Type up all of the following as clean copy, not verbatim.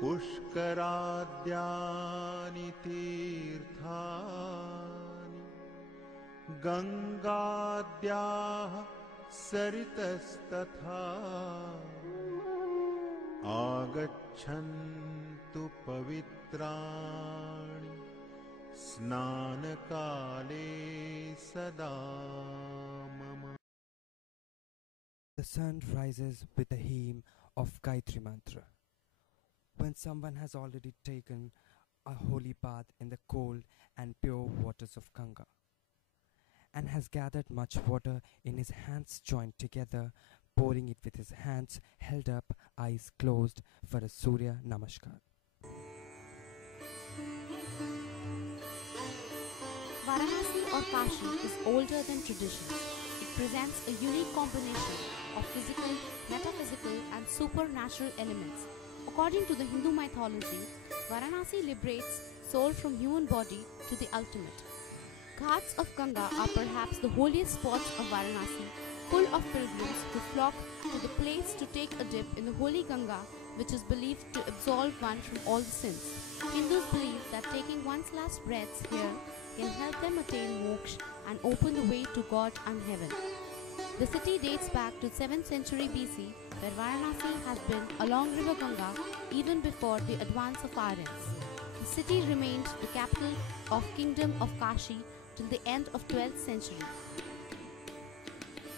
पुष्कराद्यानि तीर्थानि गंगाद्याः सरितस्तथा आगच्छन्तु पवित्राणि स्नानकाले सदा मम। The sun rises with the hymn of Gayatri Mantra. When someone has already taken a holy bath in the cold and pure waters of Ganga and has gathered much water in his hands joined together, pouring it with his hands held up, eyes closed for a Surya Namaskar. Varanasi or Kashi is older than tradition. It presents a unique combination of physical, metaphysical and supernatural elements. According to the Hindu mythology, Varanasi liberates soul from human body to the ultimate. Ghats of Ganga are perhaps the holiest spots of Varanasi, full of pilgrims who flock to the place to take a dip in the holy Ganga, which is believed to absolve one from all the sins. Hindus believe that taking one's last breaths here can help them attain moksha and open the way to God and heaven. The city dates back to 7th century BC, where Varanasi has been along river Ganga even before the advance of Aryans. The city remained the capital of Kingdom of Kashi till the end of 12th century.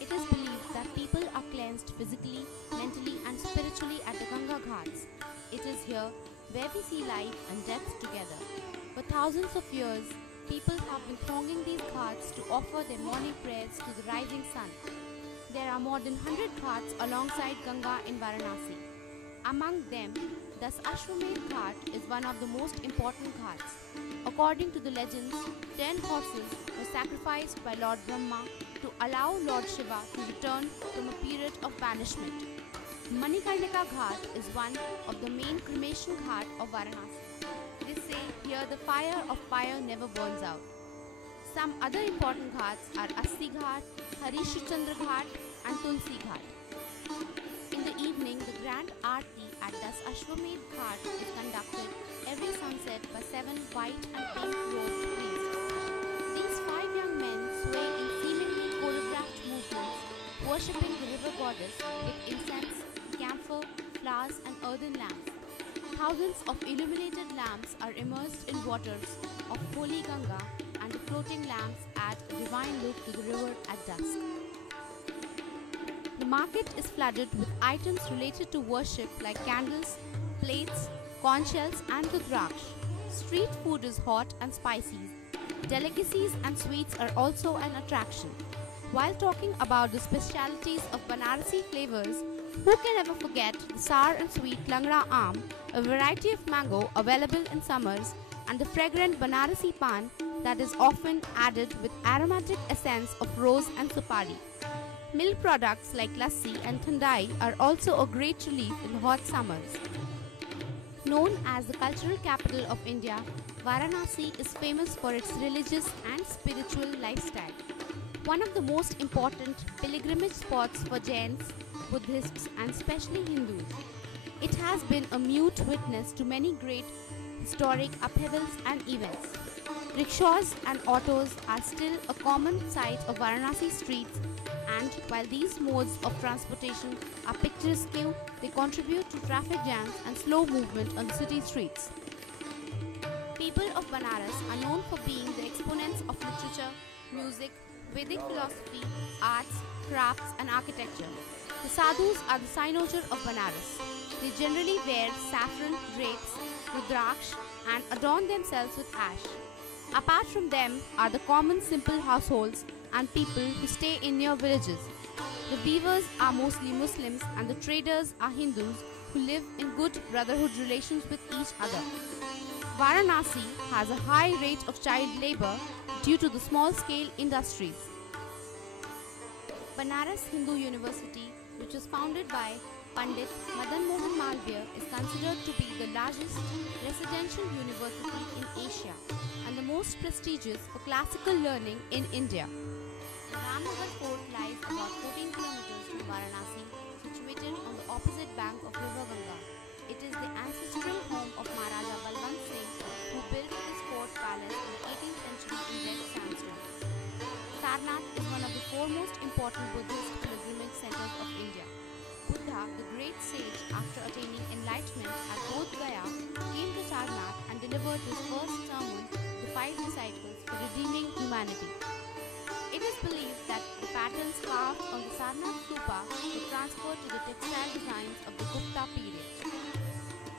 It is believed that people are cleansed physically, mentally and spiritually at the Ganga Ghats. It is here where we see life and death together. For thousands of years, people have been thronging these ghats to offer their morning prayers to the rising sun. There are more than 100 ghats alongside Ganga in Varanasi. Among them, the Ashwamedh Ghat is one of the most important ghats. According to the legends, 10 horses were sacrificed by Lord Brahma to allow Lord Shiva to return from a period of banishment. Manikarnika Ghat is one of the main cremation ghat of Varanasi. They say here the fire of fire never burns out. Some other important ghats are Asti Ghat, Harishchandra Ghat and Tulsi Ghat. In the evening, the grand aarti at Das Ashwamedh Ghat is conducted every sunset by 7 white and pink robed priests. These 5 young men sway in seemingly choreographed movements, worshipping the river goddess with incense, camphor, flowers and earthen lamps. Thousands of illuminated lamps are immersed in waters of holy Ganga, and the floating lamps add a divine look to the river at dusk. The market is flooded with items related to worship like candles, plates, conch shells and rudraksh. Street food is hot and spicy. Delicacies and sweets are also an attraction. While talking about the specialities of Banarasi flavors, who can ever forget the sour and sweet Langra Aam, a variety of mango available in summers, and the fragrant Banarasi pan that is often added with aromatic essence of rose and supari. Milk products like lassi and thandai are also a great relief in the hot summers. Known as the cultural capital of India, Varanasi is famous for its religious and spiritual lifestyle. One of the most important pilgrimage spots for Jains, Buddhists and especially Hindus. It has been a mute witness to many great historic upheavals and events. Rickshaws and autos are still a common sight of Varanasi streets, and while these modes of transportation are picturesque, they contribute to traffic jams and slow movement on the city streets. People of Banaras are known for being the exponents of literature, music, Vedic philosophy, arts, crafts and architecture. The sadhus are the cynosure of Banaras. They generally wear saffron, drapes, rudraksh and adorn themselves with ash. Apart from them are the common simple households and people who stay in near villages. The weavers are mostly Muslims and the traders are Hindus who live in good brotherhood relations with each other. Varanasi has a high rate of child labor due to the small-scale industries. Banaras Hindu University, which was founded by Pandit Madan Mohan Malviya, is considered to be the largest residential university in Asia and the most prestigious for classical learning in India. The Ramnagar Fort lies about 14 kilometers from Varanasi, situated on the opposite bank of River Ganga. It is the ancestral home of Maharaja Balwant Singh, who built this fort palace in the 18th century in red sandstone. Sarnath is one of the foremost important Buddhist pilgrimage centers of India. Buddha, the great sage, after attaining enlightenment at Bodh Gaya, came to Sarnath and delivered his first sermon to the 5 disciples for redeeming humanity. It is believed that the patterns carved on the Sarnath stupa were transferred to the textile designs of the Gupta period.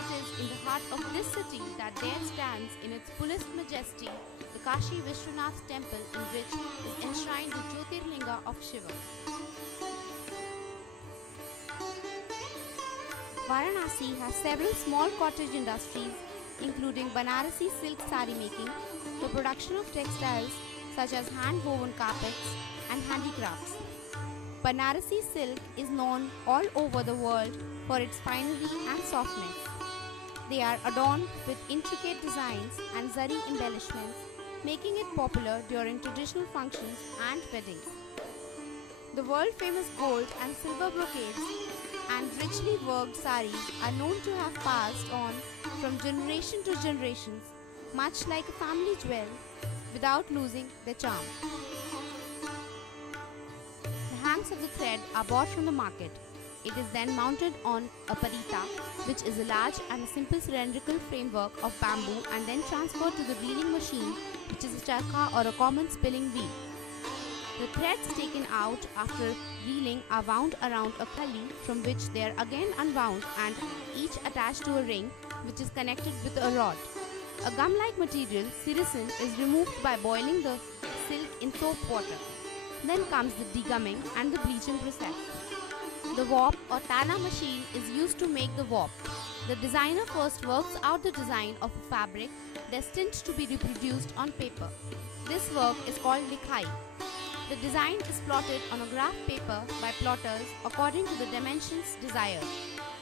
It is in the heart of this city that there stands in its fullest majesty the Kashi Vishwanath temple, in which is enshrined the Jyotirlinga of Shiva. Varanasi has several small cottage industries, including Banarasi silk sari making, the production of textiles such as hand-woven carpets and handicrafts. Banarasi silk is known all over the world for its finery and softness. They are adorned with intricate designs and zari embellishments, making it popular during traditional functions and weddings. The world-famous gold and silver brocades and richly worked saris are known to have passed on from generation to generations, much like a family jewel, without losing their charm. The hanks of the thread are bought from the market. It is then mounted on a parita, which is a large and a simple cylindrical framework of bamboo, and then transferred to the reeling machine, which is a charkha or a common spinning wheel. The threads taken out after reeling are wound around a khali, from which they are again unwound and each attached to a ring, which is connected with a rod. A gum-like material, siricin, is removed by boiling the silk in soap water. Then comes the degumming and the bleaching process. The warp or Tana machine is used to make the warp. The designer first works out the design of a fabric destined to be reproduced on paper. This work is called likhai. The design is plotted on a graph paper by plotters according to the dimensions desired.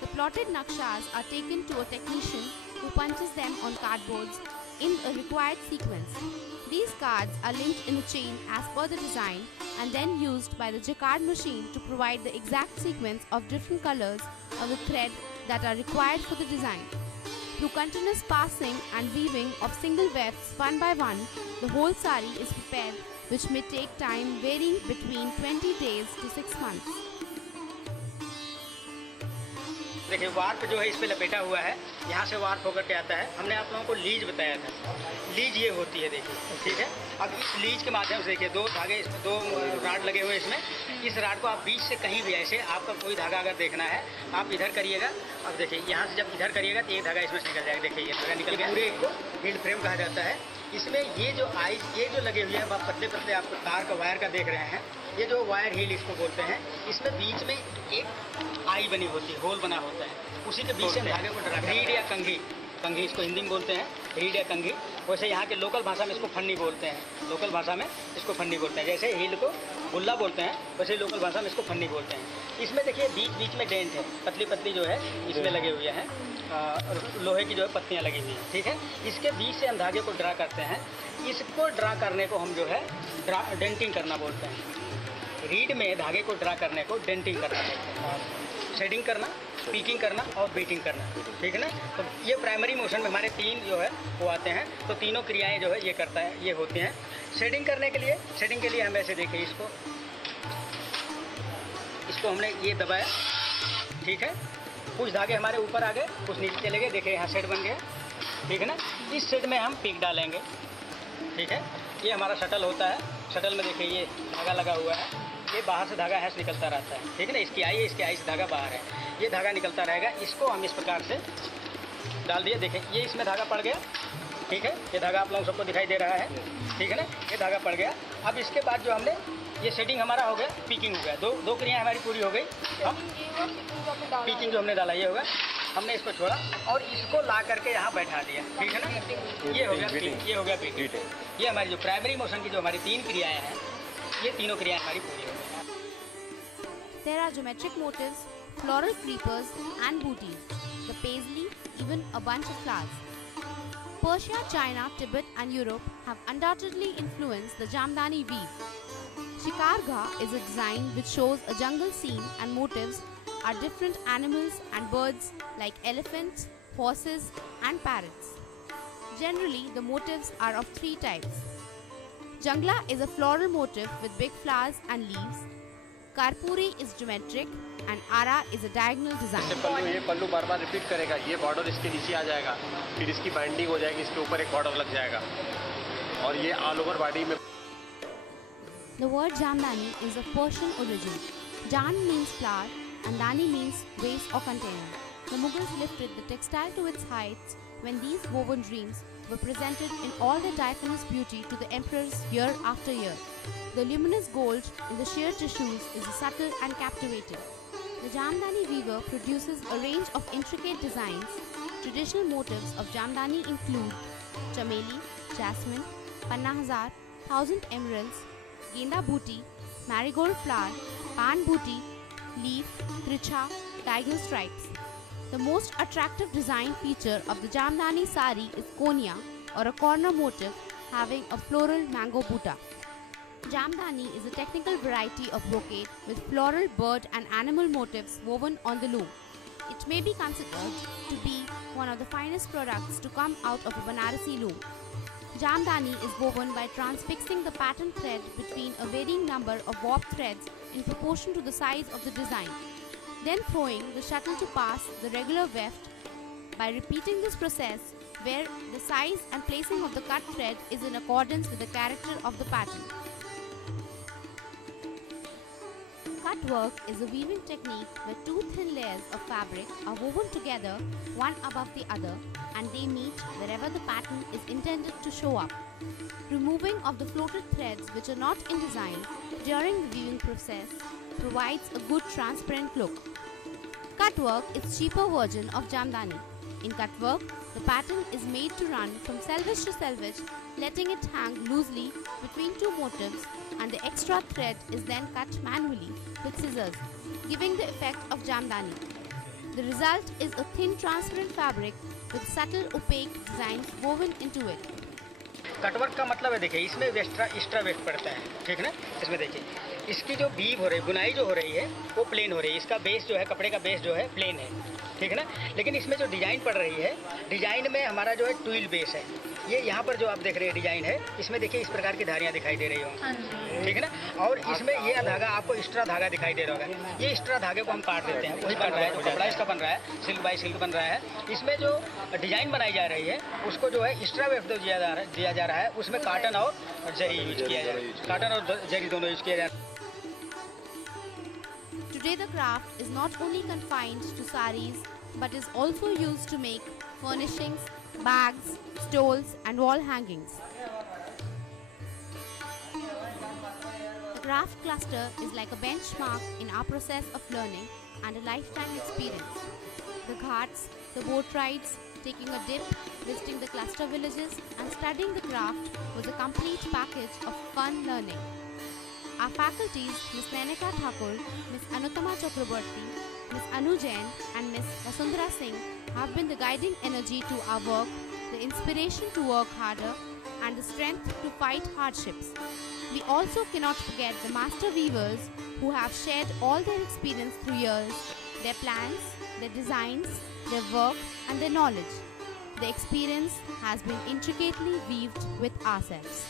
The plotted nakshas are taken to a technician who punches them on cardboards in a required sequence. These cards are linked in a chain as per the design and then used by the jacquard machine to provide the exact sequence of different colors of the thread that are required for the design. Through continuous passing and weaving of single wefts one by one, the whole sari is prepared, which may take time varying between 20 days to 6 months. देखिए warp जो है इस पे लपेटा हुआ है, यहाँ से वार्प होकर के आता है। हमने आप लोगों को लीज बताया था, लीज ये होती है, देखिए, ठीक है। अब इस लीज के माध्यम से देखिए 2 धागे, इसमें 2 राड लगे हुए हैं इसमें। इस राड को आप बीच से कहीं भी ऐसे आपका कोई धागा अगर देखना है, आप इधर करिएगा। अब देखिए यहाँ से जब इधर करिएगा तो एक धागा इसमें से निकल जाएगा। देखिए ये धागा निकल गया। पूरे को फील्ड फ्रेम कहा जाता है। इसमें ये जो लगे हुए हैं, पतले पतले आपको तार का वायर का देख रहे हैं, ये जो वायर हील इसको बोलते हैं। इसमें बीच में एक आई बनी होती है, होल बना होता है। उसी के बीच से धागे को ड्रा, रीड या कंघी, कंघी इसको हिंदी में बोलते हैं, रीड या कंघी। वैसे यहाँ के लोकल भाषा में इसको फन्नी बोलते हैं। लोकल भाषा में इसको फन्नी बोलते हैं। जैसे हील को गुल्ला बोलते हैं, वैसे लोकल भाषा में इसको फन्नी बोलते हैं। इसमें देखिए बीच बीच में डेंट है, पतली पतली जो है इसमें लगे हुए हैं, लोहे की जो है पत्तियाँ लगी हुई हैं, ठीक है। इसके बीच से हम धागे को ड्रा करते हैं। इसको ड्रा करने को हम जो है डेंटिंग करना बोलते हैं। रीड में धागे को ड्रा करने को डेंटिंग करना बोलते हैं। शेडिंग करना, पीकिंग करना और बीटिंग करना, ठीक है ना। तो ये प्राइमरी मोशन में हमारे 3 जो है वो आते हैं। तो तीनों क्रियाएं जो है ये करता है, ये होती हैं। शेडिंग करने के लिए, शेडिंग के लिए हम ऐसे देखिए इसको हमने ये दबाया, ठीक है। कुछ धागे हमारे ऊपर आ गए, कुछ नीचे चले गए। देखिए यहाँ शेड बन गया, ठीक है ना। इस शेड में हम पीक डालेंगे, ठीक है। ये हमारा शटल होता है। शटल में देखिए ये धागा लगा हुआ है, ये बाहर से धागा हैश निकलता रहता है, ठीक है ना। इसकी आई से धागा बाहर है, ये धागा निकलता रहेगा। इसको हम इस प्रकार से डाल दिए। देखिए ये इसमें धागा पड़ गया, ठीक है। ये धागा आप लोगों सबको दिखाई दे रहा है, ठीक है ना। ये धागा पड़ गया। अब इसके बाद जो हमने ये शेडिंग हमारा हो गया, पीकिंग हो गया। दो क्रियाएं हमारी पूरी हो गई। हम पीकिंग जो हमने डाला ये होगा, हमने इसको छोड़ा और इसको ला करके यहाँ बैठा दिया, ठीक है ना। ये हो गया पीकिंग, ये हो गया पीकिंग। ये हमारी जो प्राइमरी मोशन की जो हमारी 3 क्रियाएं हैं, ये तीनों क्रियाएं हमारी पूरी हो गई। There are geometric motifs, floral creepers and booties, the paisley, even a bunch of flowers. Persia, China, Tibet and Europe have undoubtedly influenced the Jamdani weave. Shikargha is a design which shows a jungle scene and motifs are different animals and birds like elephants, horses and parrots. Generally, the motifs are of three types. Jangla is a floral motif with big flowers and leaves. Karpuri is geometric and Ara is a diagonal design. ये पल्लू बार बार repeat करेगा, ये border इसके नीचे आ जाएगा, फिर इसकी binding हो जाएगी, इसके ऊपर एक बॉर्डर लग जाएगा और ये ऑल ओवर बॉडी में. The word Jamdani is of Persian origin. Jan means flower and Dani means vase or container. The Mughals lifted the textile to its heights when these woven dreams were presented in all their diaphanous beauty to the emperors year after year. The luminous gold in the sheer tissues is subtle and captivating. The Jamdani weaver produces a range of intricate designs. Traditional motifs of Jamdani include chameli, jasmine, panna hazar, 1000 emeralds, genda booty, marigold flower, pan booty, leaf, tricha, diagonal stripes. The most attractive design feature of the Jamdani sari is konya, or a corner motif having a floral mango butta. Jamdani is a technical variety of brocade with floral, bird and animal motifs woven on the loom. It may be considered to be one of the finest products to come out of a Banarasi loom. Jamdani is woven by transfixing the pattern thread between a varying number of warp threads in proportion to the size of the design, then throwing the shuttle to pass the regular weft. By repeating this process, where the size and placing of the cut thread is in accordance with the character of the pattern. Cut work is a weaving technique where two thin layers of fabric are woven together one above the other and they meet wherever the pattern is intended to show up. Removing of the floated threads which are not in design during the weaving process provides a good transparent look. Cut work is cheaper version of Jamdani. In cut work, the pattern is made to run from selvage to selvage, letting it hang loosely between two motifs, and the extra thread is then cut manually with scissors, giving the effect of Jamdani. The result is a thin transparent fabric with subtle opaque designs woven into it. Cutwork का मतलब है, देखिए इसमें extra waste पड़ता है, ठीक है ना. इसमें देखिए इसकी जो वीव हो रही है, बुनाई जो हो रही है वो प्लेन हो रही है. इसका बेस जो है, कपड़े का बेस जो है प्लेन है, ठीक है ना. लेकिन इसमें जो डिज़ाइन पड़ रही है, डिज़ाइन में हमारा जो है ट्विल बेस है. ये यहाँ पर जो आप देख रहे हैं डिज़ाइन है, इसमें देखिए इस प्रकार की धारियाँ दिखाई दे रही होंगी, ठीक है ना. और इसमें ये धागा आपको एक्स्ट्रा धागा दिखाई दे रहा होगा. ये एक्स्ट्रा धागे को हम काट देते हैं, वही बन रहा है जो कपड़ा इसका बन रहा है, सिल्क बाई सिल्क बन रहा है. इसमें जो डिज़ाइन बनाई जा रही है उसको जो है एक्स्ट्रा वेस्ट दिया जा रहा है. उसमें काटन और जरी यूज किया जा रहा है, काटन और जरी दोनों यूज किया जा रहा है. Today the craft is not only confined to saris but is also used to make furnishings, bags, stoles and wall hangings. The craft cluster is like a benchmark in our process of learning and a lifetime experience. The ghats, the boat rides, taking a dip, visiting the cluster villages and studying the craft was a complete package of fun learning. Our faculties, Ms. Nanika Thakur, Ms. Anutama Chakraborty, Ms. Anu Jain and Ms. Vasundhara Singh have been the guiding energy to our work, the inspiration to work harder and the strength to fight hardships. We also cannot forget the master weavers who have shared all their experience through years, their plans, their designs, their work and their knowledge. The experience has been intricately weaved with ourselves.